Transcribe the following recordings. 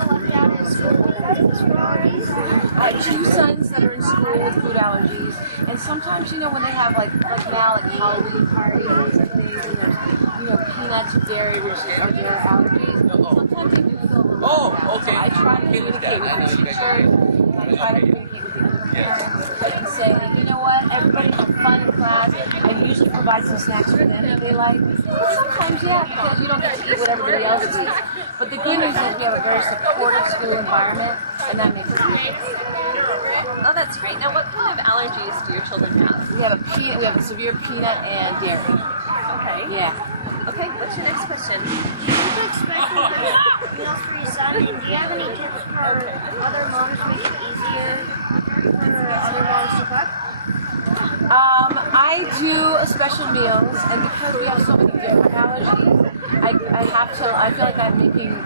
left out in school because of food allergies? I have two sons that are in school with food allergies, and sometimes, when they have like now, like Halloween parties and things, and there's, peanuts or dairy, which are their allergies. Sometimes they do feel a little bad. So I try to communicate with the teacher, and I try to communicate with the other parents, and say, you know what, everybody have fun in class, and usually provide some snacks for them that they like. But sometimes, because you don't get to eat what everybody else eats. But the good news is we have a very supportive school environment, and that makes it easy. Oh, that's great. Now, what kind of allergies do your children have? We have a severe peanut and dairy. Okay. Yeah. Okay, what's your next question? What do you expect from meals for your son? And do you have any tips for other moms to make it easier for other moms to cook? I do special meals, and because we have so many different allergies, I feel like I'm making, I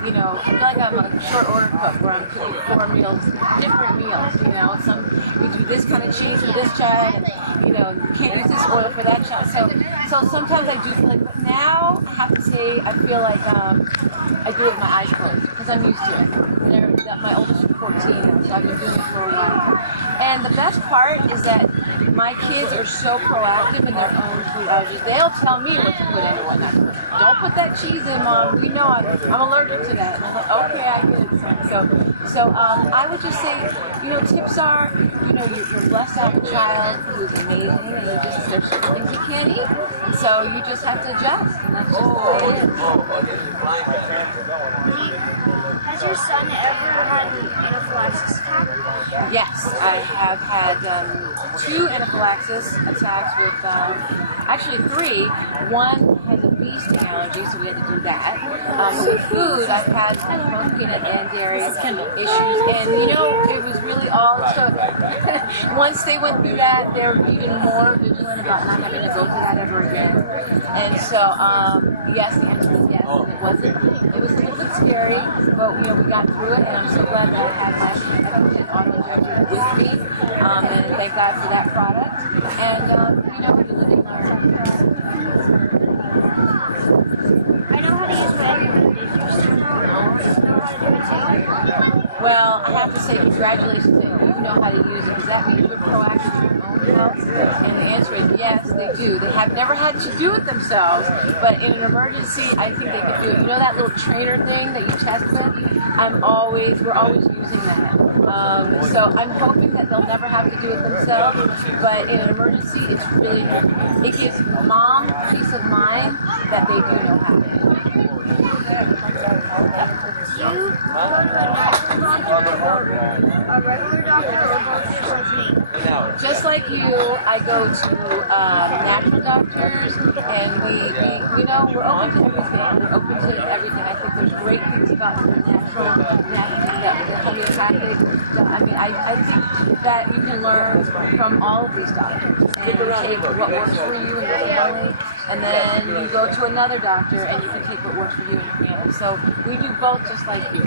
feel like I'm a short order cook where I'm cooking 4 meals, different meals, some, we do this kind of cheese for this child, and, you can't use this oil for that child, so sometimes I do feel like, but now I have to say, I feel like I do it with my eyes closed, because I'm used to it. My oldest is 14 now, so I've been doing it for a while. And the best part is that my kids are so proactive in their own food allergies. They'll tell me what to put in and what not to put in. Don't put that cheese in, Mom. We know I'm allergic to that. And I'm like, okay, I get it. So I would just say, tips are, you're blessed to have a child who's amazing, and there's certain things you can't eat. And so you just have to adjust, and that's just the way it is. Has your son ever had an anaphylaxis attack? Yes, I have had 2 anaphylaxis attacks with, actually 3. One has a bee sting allergy, so we had to do that. With food, I've had both peanut and dairy issues, and it was really all took. Once they went through that, they were even more vigilant about not having to go through that ever again. And so, yes, the answer is yes. It was a little bit scary, but we got through it, and I'm so glad that I had my Epicant auto-injector with me, and thank God for that product. And, you live and learn. I know how to use my Epicant. Did your son know how to do it too? Well, I have to say congratulations to you. You know how to use it, because that means you're proactive in your own health. And the answer is yes, they do. They have never had to do it themselves, but in an emergency, I think they could do it. You know that little trainer thing that you test with? We're always using that. So I'm hoping that they'll never have to do it themselves, but in an emergency, it gives mom peace of mind that they do know how to do it. Do you go to a natural doctor or a regular doctor, or both just like me? Just like you, I go to natural doctors, and we're open to everything. We're open to everything. I think there's great things about the natural, the homeopathic. I think that you can learn from all of these doctors and take what works for you and your family, and then you go to another doctor and you can take what works for you and your family. So we do both just like you.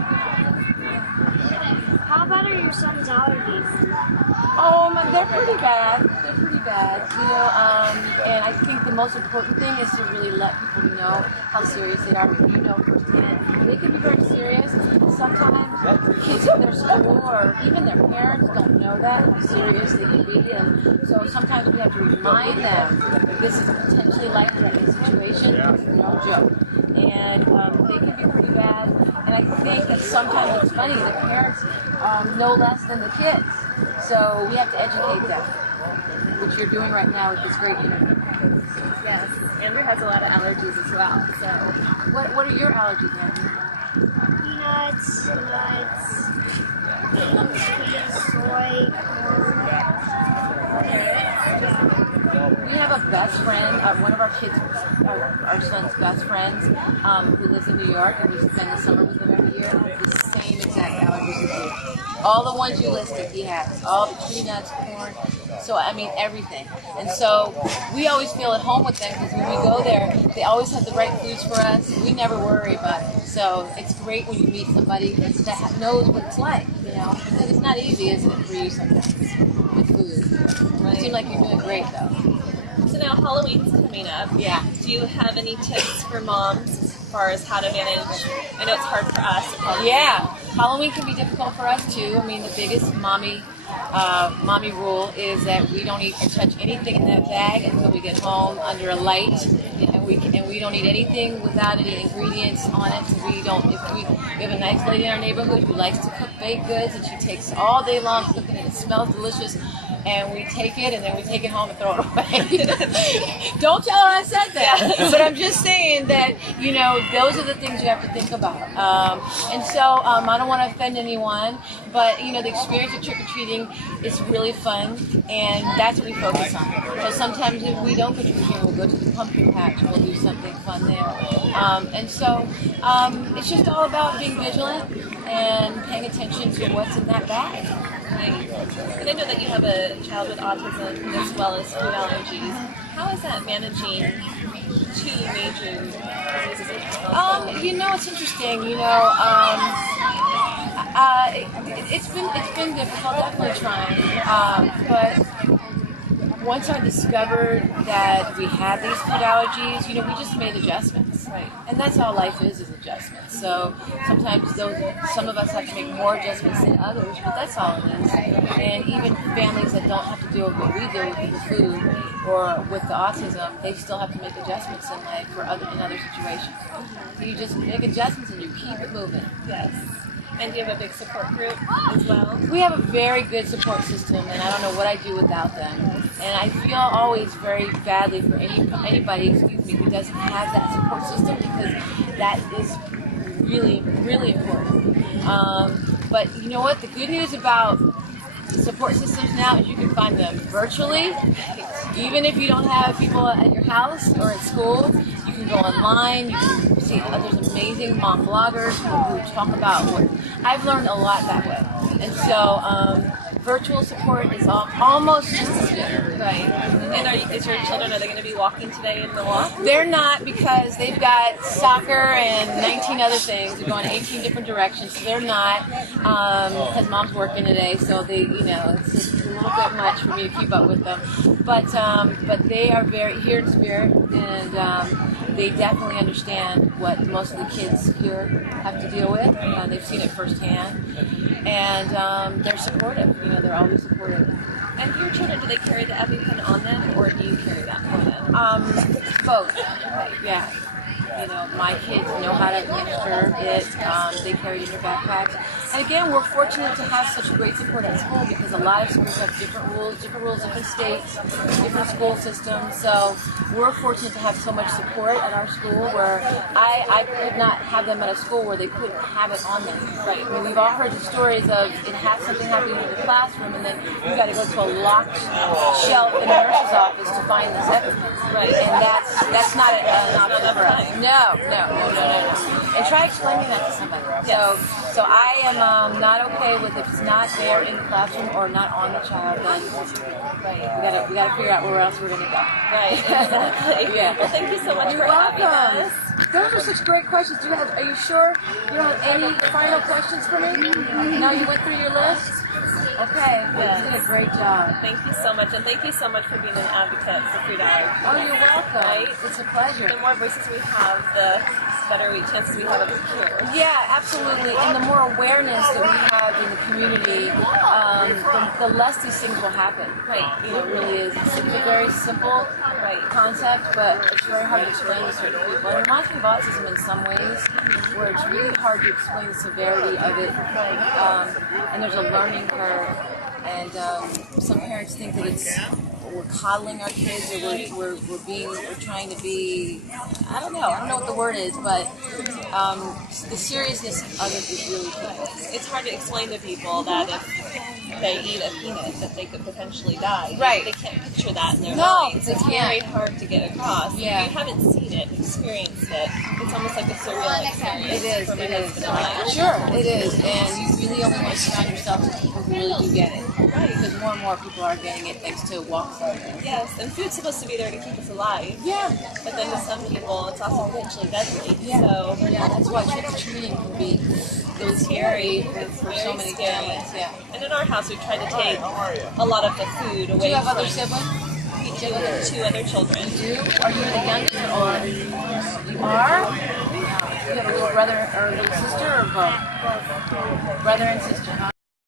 How bad are your son's allergies? They're pretty bad. And I think the most important thing is to really let people know how serious they are. Firsthand. They can be very serious. Sometimes kids in their school or even their parents don't know how serious they can be. And so sometimes we have to remind them that this is a potentially life-threatening situation. It's no joke. And they can be pretty bad. And I think that sometimes it's funny, the parents know less than the kids. So we have to educate them, which you're doing right now with this great interview. Yes, Andrew has a lot of allergies as well. So, what are your allergies, Andrew? Peanuts, nuts, beans, cheese, soy, We have a best friend, one of our kids, our son's best friends, who lives in New York, and we spend the summer with him every year, and has the same exact allergies as you. All the ones you listed, he has. All the peanuts, corn, so everything. And so we always feel at home with them, because when we go there, they always have the right foods for us. We never worry about it. So it's great when you meet somebody that knows what it's like, because it's not easy, is it, for you sometimes with food. You seem like you're doing great, though. So now Halloween's coming up. Yeah. Do you have any tips for moms as far as how to manage? I know it's hard for us. Yeah. Halloween can be difficult for us too. I mean, the biggest mommy rule is that we don't eat or touch anything in that bag until we get home under a light, and we don't eat anything without any ingredients on it. So we don't. If we have a nice lady in our neighborhood who likes to cook baked goods, and she takes all day long cooking it. It smells delicious. And we take it, and then we take it home and throw it away. Don't tell her I said that. But I'm just saying that, you know, those are the things you have to think about. And so I don't want to offend anyone, but, you know, the experience of trick-or-treating is really fun, and that's what we focus on. So sometimes if we don't go trick-or-treating, we'll go to the pumpkin patch, and we'll do something fun there. And so it's just all about being vigilant and paying attention to what's in that bag. And I know that you have a child with autism as well as food allergies. How is that managing two major diseases? You know, it's interesting. You know, it's been difficult, definitely trying. But once I discovered that we had these food allergies, you know, we just made adjustments. Right. And that's all life is adjustments. So sometimes some of us have to make more adjustments than others, but that's all it is. And even families that don't have to deal with what we deal with the food or with the autism, they still have to make adjustments in life in other situations. You just make adjustments and you keep it moving. Yes. And do you have a big support group as well? We have a very good support system, and I don't know what I'd do without them. And I feel always very badly for anybody, who doesn't have that support system, because that is really, really important. But you know what? The good news about support systems now is you can find them virtually. Even if you don't have people at your house or at school, you can go online. You can see there's amazing mom bloggers who talk about what I've learned a lot that way. And so virtual support is almost just as good. Right. And is your children, are they going to be walking today in the walk? They're not, because they've got soccer and 19 other things. They're going 18 different directions, so they're not, because mom's working today, so they, you know, it's just a little bit much for me to keep up with them. But they are very here in spirit, and they definitely understand what most of the kids here have to deal with. They've seen it firsthand, and they're supportive. You know, they're always supportive. And your children, do they carry the EpiPen on them, or do you carry that for them? Both. Yeah. You know, my kids know how to administer it. They carry it in their backpacks. And again, we're fortunate to have such great support at school, because a lot of schools have different rules, different states, different school systems. So we're fortunate to have so much support at our school, where I could not have them at a school where they couldn't have it on them. Right. I mean, we've all heard the stories of something happening in the classroom, and then you've got to go to a locked shelf in a nurse's office to find this EpiPen. Right. And that's not an option for us. No. And try explaining that to somebody. Yes. So I am not okay with if it's not there in the classroom or not on the child. Then right. We gotta figure out where else we're gonna go. Right. Exactly. Yeah. Well, thank you so much You're for having welcome. us. Those are such great questions. Are you sure you don't have any final questions for me? No, you went through your list? Okay, well, you did a great job. Thank you so much, and thank you so much for being an advocate for food allergy. Oh, you're welcome. Right? It's a pleasure. The more voices we have, the better chances we have of a cure. Yeah, absolutely. And the more awareness that we have in the community, the less these things will happen. Right. You know, it really is. It's a very simple concept, but it's very hard to explain to certain people. And it reminds me of autism in some ways, where it's really hard to explain the severity of it. And there's a learning curve. And some parents think that we're coddling our kids, or we're trying to be, I don't know what the word is, but the seriousness of it is really key. It's hard to explain to people that if they eat a peanut, that they could potentially die. Right. They can't picture that in their No, minds. they It's can't. very hard to get across. Yeah. If you haven't seen it, experienced it, it's almost like a surreal experience. It is. For my It is. husband and I. Sure, it is. And you really only want to surround yourself with people who really do get it. Right. Because more and more people are getting it thanks to walks like this. Yes, and food's supposed to be there to keep us alive. Yeah. But then to some people, it's also potentially deadly. Yeah. So Yeah, that's why trick-or-treating can be really scary for so many scary. families. Yeah. And in our house, we've tried to take a lot of the food away Do you have from other siblings? We do have 2 other children. You? Are you the youngest or older? You are? You have a little brother or a little sister or both? Brother and sister, huh?